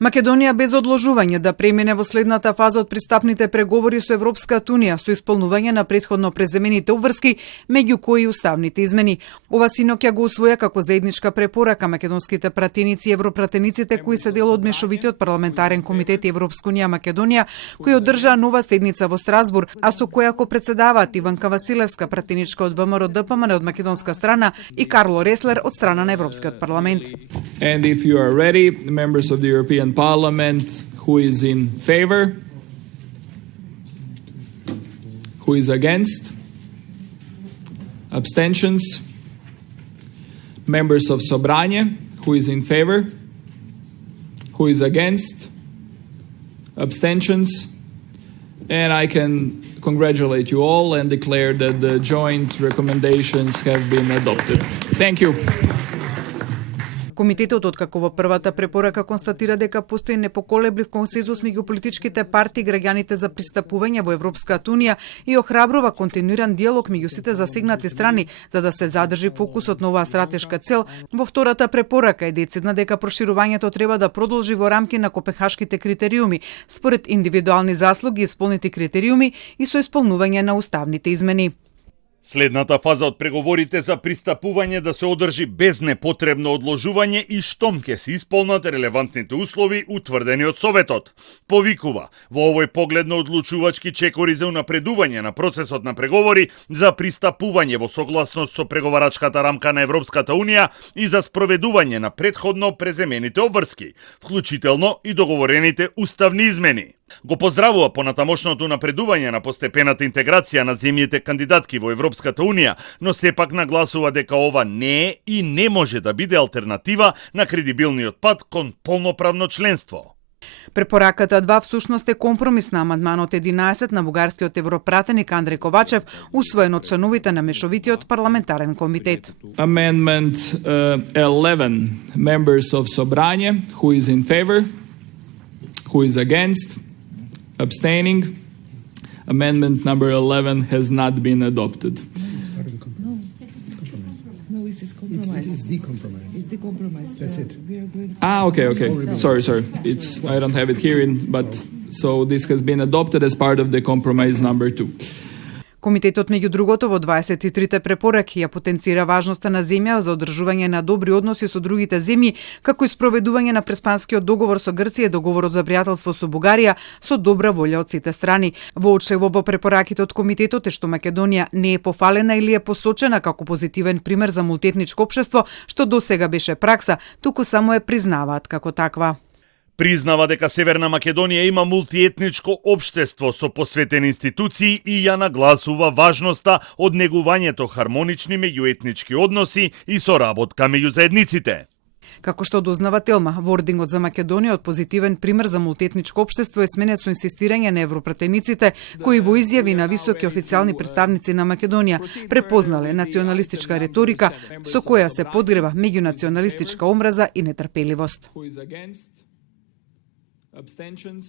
Македонија без одложување да премине во следната фаза од пристапните преговори со Европската унија со исполнување на претходно преземените обврски, меѓу кои и уставните измени. Ова синоќа го усвоја како заедничка препорака македонските пратеници и европратениците кои се дел од мешовитиот парламентарен комитет Европска унија Македонија, кој одржаа нова седница во Страсбург, а со која ко председаваат Иванка Василевска, пратеничка од ВМРО ДПМН од македонска страна, и Карло Реслер од страна на Европскиот парламент. And if you are ready, members of the European Parliament, who is in favor? Who is against? Abstentions? Members of Sobranje, who is in favor? Who is against? Abstentions? And I can congratulate you all and declare that the joint recommendations have been adopted. Thank you. Комитетот откако во првата препорака констатира дека постои непоколеблив консензус меѓу политичките партии и граѓаните за пристапување во Европската унија и охрабрува континуиран диалог меѓу сите засегнати страни за да се задржи фокусот на оваа стратешка цел. Во втората препорака е децидна дека проширувањето треба да продолжи во рамки на копенхашките критериуми, според индивидуални заслуги, исполнети критериуми и со исполнување на уставните измени. Следната фаза од преговорите за пристапување да се одржи без непотребно одложување и штом ќе се исполнат релевантните услови утврдени од Советот. Повикува во овој поглед на одлучувачки чекори за унапредување на процесот на преговори за пристапување во согласност со преговарачката рамка на Европската унија и за спроведување на претходно преземените обврски, вклучително и договорените уставни измени. Го поздравува понатамошното напредување на постепената интеграција на земјите кандидатки во Европската унија, но сепак нагласува дека ова не е и не може да биде алтернатива на кредибилниот пат кон полноправно членство. Препораката 2 всушност е компромис на амандманот 11 на бугарскиот европратеник Андреј Ковачев, усвоен од членовите на мешовитиот парламентарен комитет. Amendment 11, members of Sobranje, who is in favor, who is against, abstaining. Amendment number 11 has not been adopted. No, it's compromise. It's the compromise. It's the compromise. That's it. Okay. Sorry. I don't have it here, but so this has been adopted as part of the compromise number 2. Комитетот меѓу другото во 23-те препораки ја потенцира важноста на земја за одржување на добри односи со другите земји, како и спроведување на Преспанскиот договор со Грција и договорот за пријателство со Бугарија со добра волја од сите страни. Воочево во препораките од комитетот е што Македонија не е пофалена или е посочена како позитивен пример за мултиетничко општество, што досега беше пракса, туку само е признаваат како таква. Признава дека Северна Македонија има мултиетничко општество со посветени институции и ја нагласува важноста од негувањето хармонични меѓуетнички односи и соработка меѓу заедниците. Како што дознава Телма, вордингот за Македонија од позитивен пример за мултиетничко општество е сменен со инсистирање на европратениците, кои во изјави на високи официјални представници на Македонија препознале националистичка реторика со која се подгрева меѓунационалистичка омраза и нетрпеливост. Abstentions?